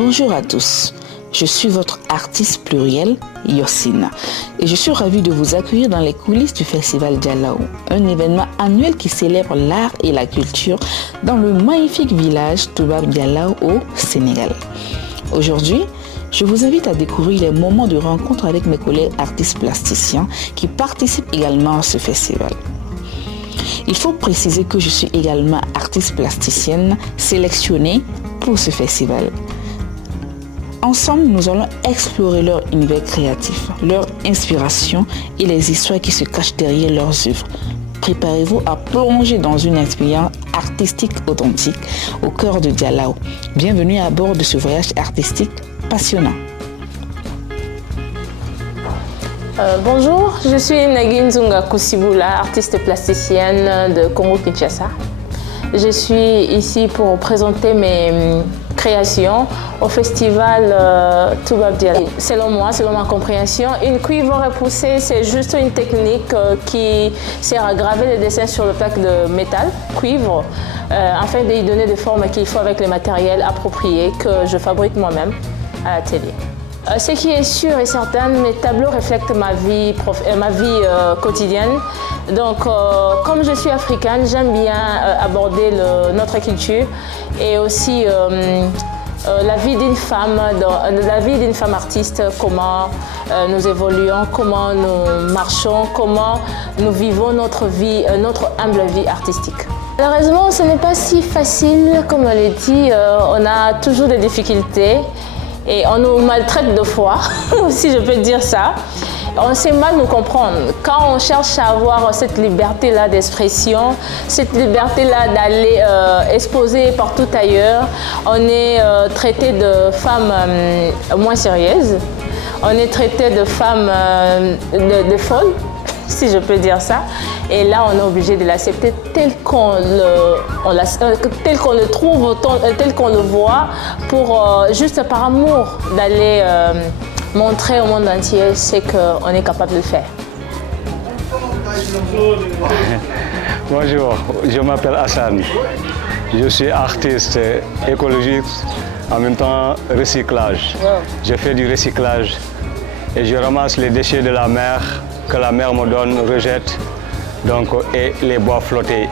Bonjour à tous, je suis votre artiste pluriel, Yossine, et je suis ravie de vous accueillir dans les coulisses du Festival Dialaw, un événement annuel qui célèbre l'art et la culture dans le magnifique village Toubab Dialaw au Sénégal. Aujourd'hui, je vous invite à découvrir les moments de rencontre avec mes collègues artistes plasticiens qui participent également à ce festival. Il faut préciser que je suis également artiste plasticienne sélectionnée pour ce festival. Ensemble, nous allons explorer leur univers créatif, leur inspiration et les histoires qui se cachent derrière leurs œuvres. Préparez-vous à plonger dans une expérience artistique authentique au cœur de Dialaw. Bienvenue à bord de ce voyage artistique passionnant. Bonjour, je suis Nagui Nzunga Kousiboula, artiste plasticienne de Congo-Kinshasa. Je suis ici pour présenter mes créations au festival Toubab Dialaw. Selon moi, selon ma compréhension, une cuivre repoussée, c'est juste une technique qui sert à graver les dessins sur le plaque de métal, cuivre, afin d'y donner des formes qu'il faut avec les matériels appropriés que je fabrique moi-même à l'atelier. Ce qui est sûr et certain, mes tableaux reflètent ma vie quotidienne. Donc, comme je suis africaine, j'aime bien aborder notre culture et aussi la vie d'une femme artiste, comment nous évoluons, comment nous marchons, comment nous vivons notre vie, notre humble vie artistique. Malheureusement, ce n'est pas si facile, comme on l'a dit, on a toujours des difficultés. Et on nous maltraite de fois, si je peux dire ça. On sait mal nous comprendre. Quand on cherche à avoir cette liberté-là d'expression, cette liberté-là d'aller exposer partout ailleurs, on est traité de femmes moins sérieuses. On est traité de femmes de folles, si je peux dire ça. Et là, on est obligé de l'accepter tel qu'on le trouve, tel qu'on le voit, pour juste par amour d'aller montrer au monde entier ce qu'on est capable de faire. Bonjour, je m'appelle Hassan. Je suis artiste écologiste, en même temps recyclage. Je fais du recyclage et je ramasse les déchets de la mer que la mer me donne, rejette. Donc, et les bois flottés.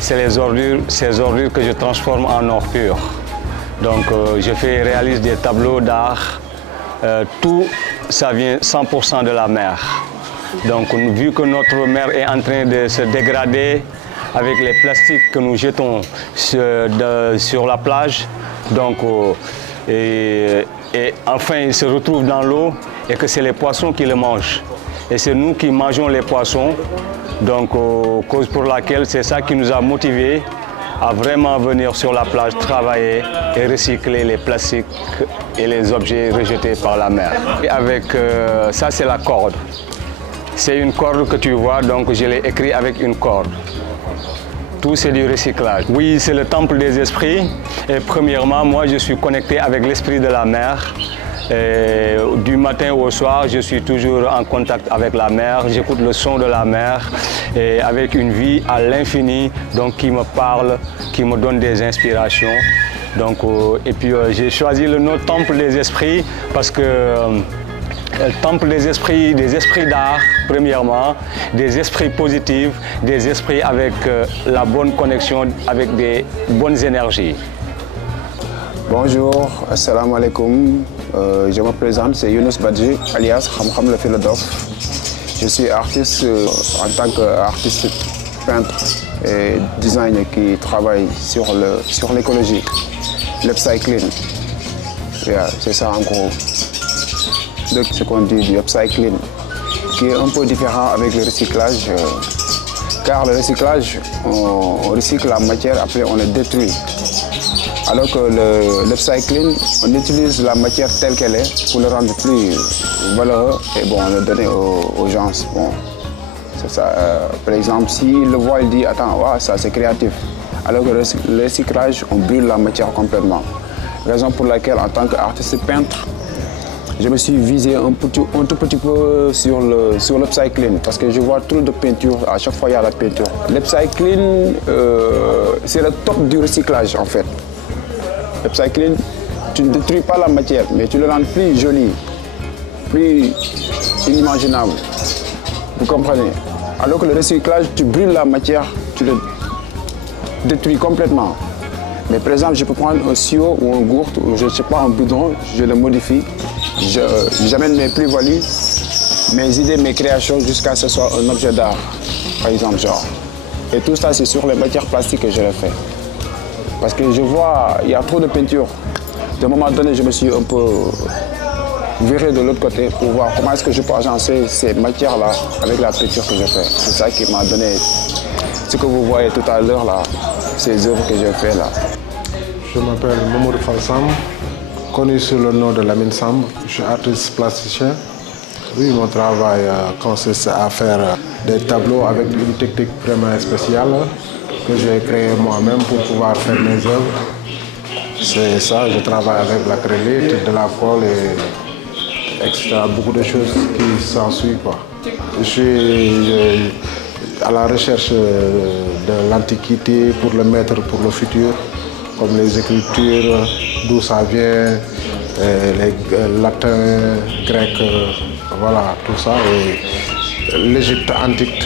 C'est ces ordures que je transforme en or pur. Donc je réalise des tableaux d'art. Tout ça vient 100% de la mer. Donc vu que notre mer est en train de se dégrader avec les plastiques que nous jetons sur la plage, donc, et enfin ils se retrouvent dans l'eau et que c'est les poissons qui les mangent. Et c'est nous qui mangeons les poissons. Donc, cause pour laquelle c'est ça qui nous a motivés à vraiment venir sur la plage, travailler et recycler les plastiques et les objets rejetés par la mer. Et avec ça, c'est la corde. C'est une corde que tu vois, donc je l'ai écrit avec une corde. Tout c'est du recyclage. Oui, c'est le temple des esprits. Et premièrement, moi, je suis connecté avec l'esprit de la mer. Et du matin au soir, je suis toujours en contact avec la mer, j'écoute le son de la mer et avec une vie à l'infini, donc qui me parle, qui me donne des inspirations. Donc, et puis j'ai choisi le nom Temple des Esprits parce que Temple des esprits d'art, premièrement, des esprits positifs, des esprits avec la bonne connexion, avec des bonnes énergies. Bonjour, assalamu alaikum. Je me présente, c'est Younous Badji, alias Khamkham le philosophe. Je suis artiste en tant qu'artiste peintre et designer qui travaille sur l'écologie, l'upcycling. Yeah, c'est ça en gros. Donc, ce qu'on dit du upcycling, qui est un peu différent avec le recyclage. Car le recyclage, on recycle la matière, après on le détruit. Alors que l'upcycling, on utilise la matière telle qu'elle est pour le rendre plus valeureux et bon, le donner aux gens. Bon, c'est ça. Par exemple, si le voit, il dit « Attends, wow, ça c'est créatif ». Alors que le recyclage, on brûle la matière complètement. Raison pour laquelle, en tant qu'artiste peintre, je me suis visé un tout petit peu sur l'upcycling parce que je vois trop de peinture, à chaque fois il y a la peinture. L'upcycling, c'est le top du recyclage en fait. L'upcycling, tu ne détruis pas la matière, mais tu le rends plus jolie, plus inimaginable. Vous comprenez? Alors que le recyclage, tu brûles la matière, tu le détruis complètement. Mais par exemple, je peux prendre un sio ou un gourde, ou je ne sais pas, un bidon, je le modifie, j'amène mes plus-values, mes idées, mes créations jusqu'à ce que ce soit un objet d'art, par exemple, genre. Et tout ça, c'est sur les matières plastiques que je le fais. Parce que je vois, il y a trop de peinture. De un moment donné, je me suis un peu viré de l'autre côté pour voir comment est-ce que je peux agencer ces matières-là avec la peinture que je fais. C'est ça qui m'a donné ce que vous voyez tout à l'heure là, ces œuvres que je fais là. Je m'appelle Mamoudou Falsam, connu sous le nom de Lamine Samb. Je suis artiste plasticien. Oui, mon travail consiste à faire des tableaux avec une technique vraiment spéciale que j'ai créée moi-même pour pouvoir faire mes œuvres. C'est ça, je travaille avec l'acrylique, de la colle et etc. Beaucoup de choses qui s'ensuivent. Je suis à la recherche de l'antiquité pour le mettre pour le futur, comme les écritures, d'où ça vient, les latins, grecs, voilà, tout ça. Et l'Égypte antique,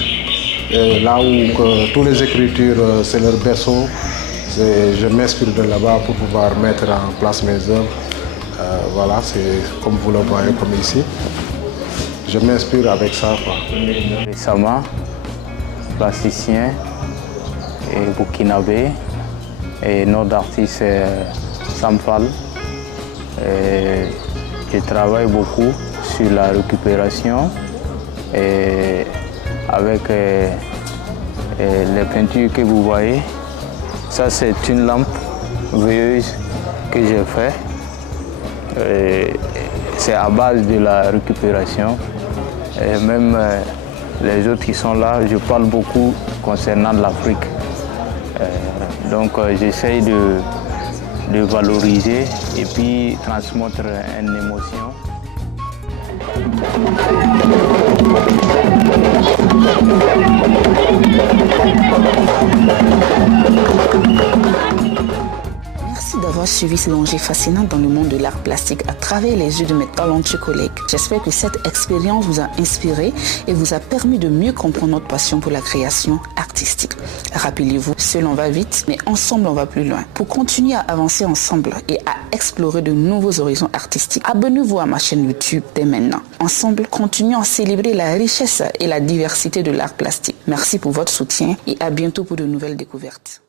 là où tous les écritures, c'est leur berceau. Je m'inspire de là-bas pour pouvoir mettre en place mes œuvres. Voilà, c'est comme vous le voyez comme ici. Je m'inspire avec ça. Récemment, plasticien et burkinabé, et notre artiste Samfal. Je travaille beaucoup sur la récupération et avec les peintures que vous voyez. Ça, c'est une lampe veilleuse que j'ai faite. C'est à base de la récupération. Et même les autres qui sont là, je parle beaucoup concernant l'Afrique. Donc j'essaye de valoriser et puis transmettre une émotion. Merci d'avoir suivi ce plongée fascinante dans le monde de l'art plastique à travers les yeux de mes talentueux collègues. J'espère que cette expérience vous a inspiré et vous a permis de mieux comprendre notre passion pour la création artistique. Rappelez-vous, seul on va vite, mais ensemble on va plus loin. Pour continuer à avancer ensemble et à explorer de nouveaux horizons artistiques, abonnez-vous à ma chaîne YouTube dès maintenant. Ensemble, continuons à célébrer la richesse et la diversité de l'art plastique. Merci pour votre soutien et à bientôt pour de nouvelles découvertes.